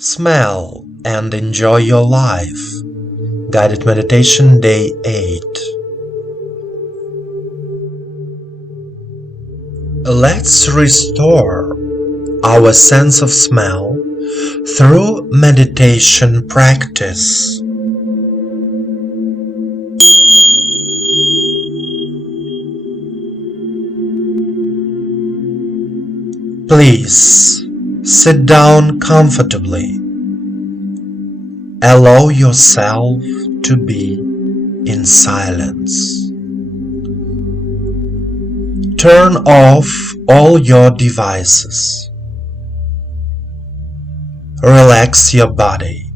Smell and enjoy your life. Guided Meditation Day 8. Let's restore our sense of smell through meditation practice. Please sit down comfortably. Allow yourself to be in silence. Turn off all your devices. Relax your body.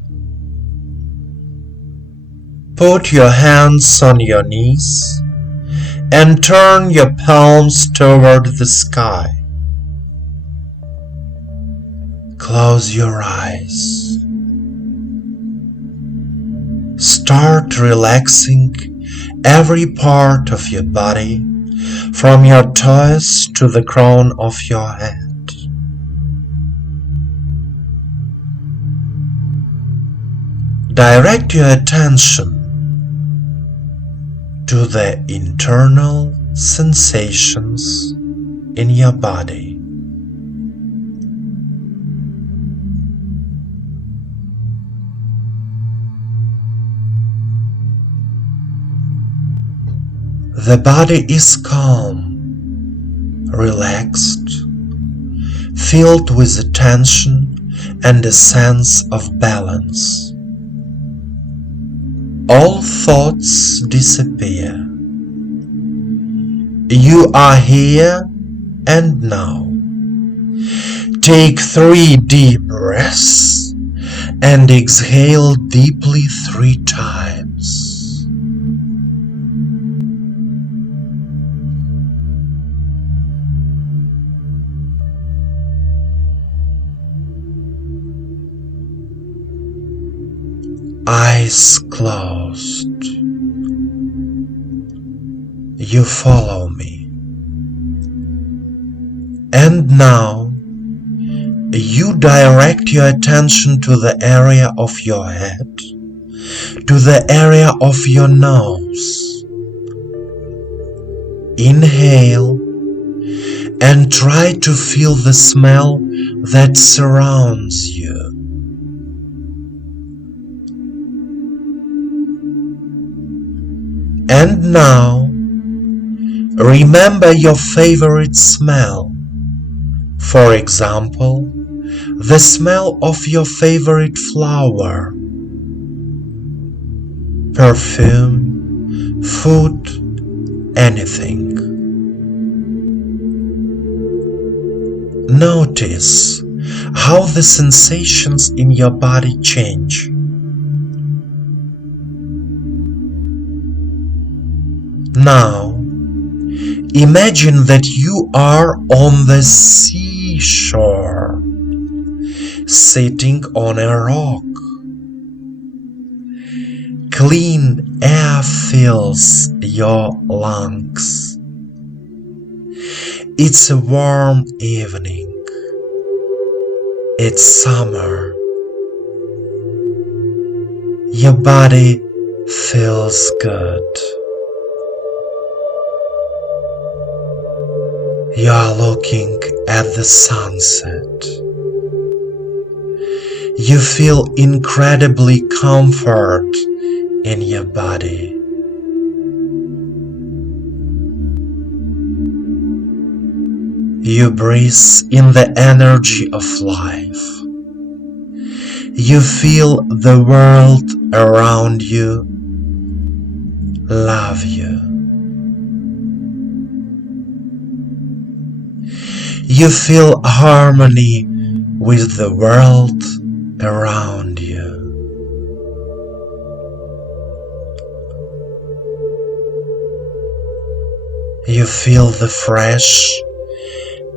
Put your hands on your knees and turn your palms toward the sky. Close your eyes. Start relaxing every part of your body, from your toes to the crown of your head. Direct your attention to the internal sensations in your body. The body is calm, relaxed, filled with attention and a sense of balance. All thoughts disappear. You are here and now. Take 3 deep breaths and exhale deeply 3 times. Eyes closed. You follow me. And now you direct your attention to the area of your head, to the area of your nose. Inhale and try to feel the smell that surrounds you. And now, remember your favorite smell. For example, the smell of your favorite flower, perfume, food, anything. Notice how the sensations in your body change. Now, imagine that you are on the seashore, sitting on a rock. Clean air fills your lungs. It's a warm evening. It's summer. Your body feels good. You are looking at the sunset. You feel incredibly comfort in your body. You breathe in the energy of life. You feel the world around you love you. You feel harmony with the world around you. You feel the fresh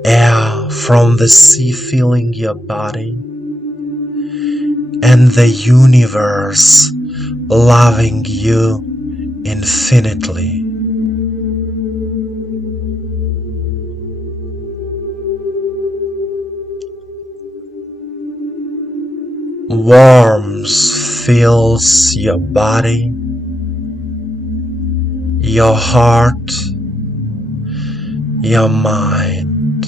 air from the sea filling your body, and the universe loving you infinitely. Warmth fills your body, your heart, your mind.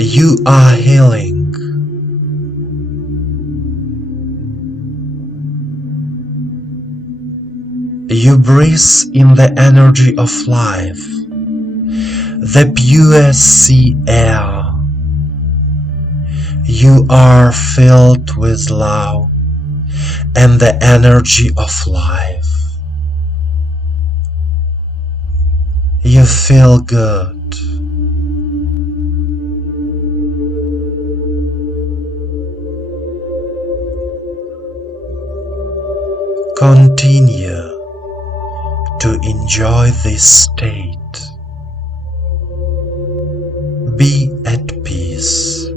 You are healing. You breathe in the energy of life, the pure sea air. You are filled with love and the energy of life. You feel good. Continue to enjoy this state. Be at peace.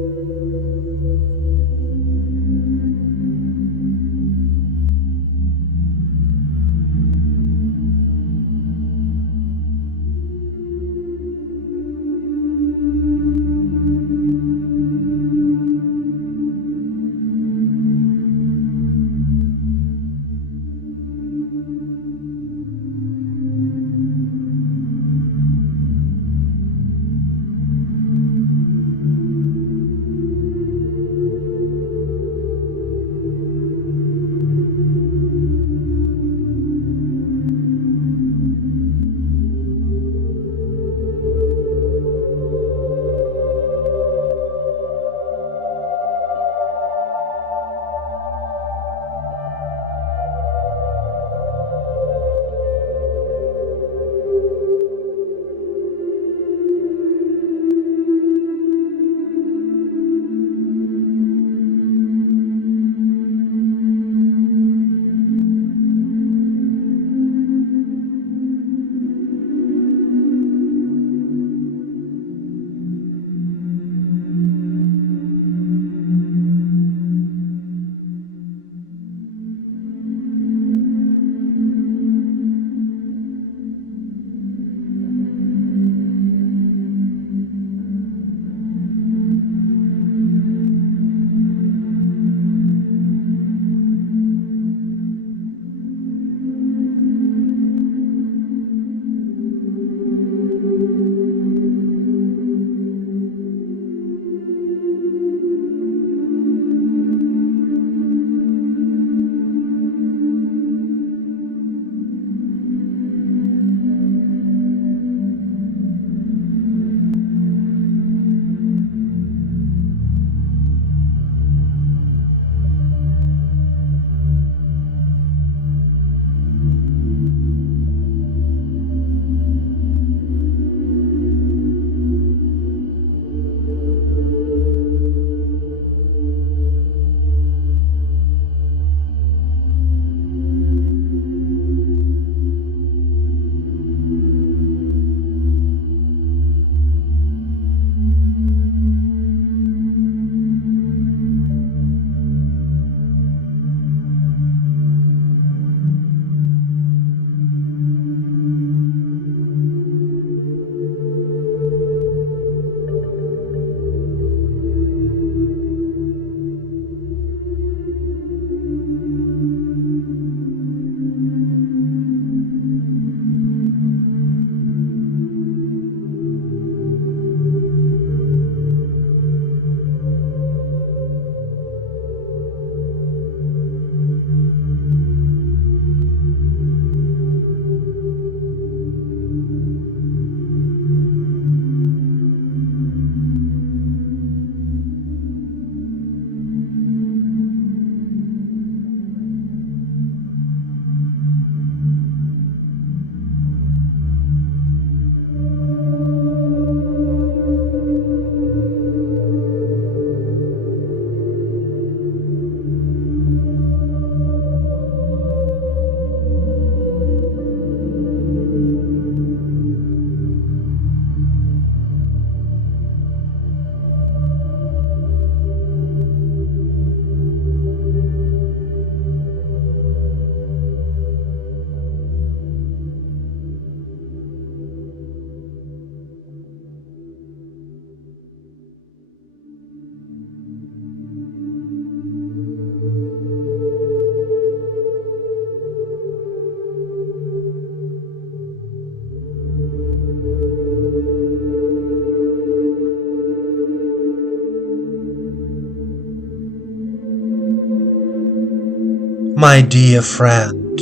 My dear friend,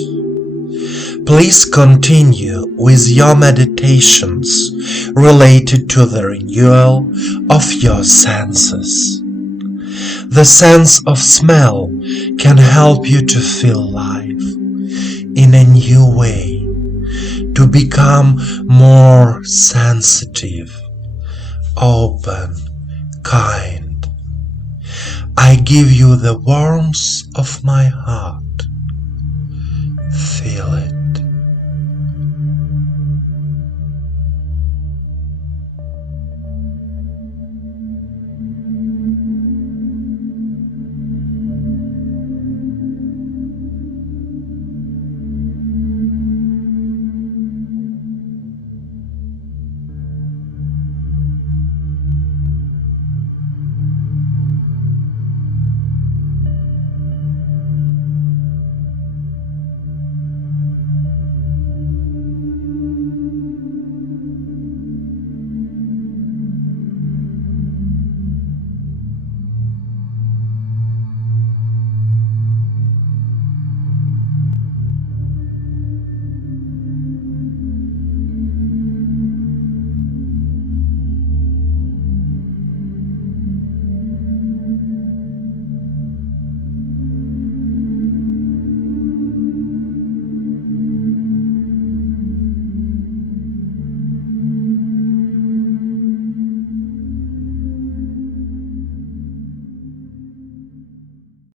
please continue with your meditations related to the renewal of your senses. The sense of smell can help you to feel life in a new way, to become more sensitive, open, kind. I give you the warmth of my heart. Feel it.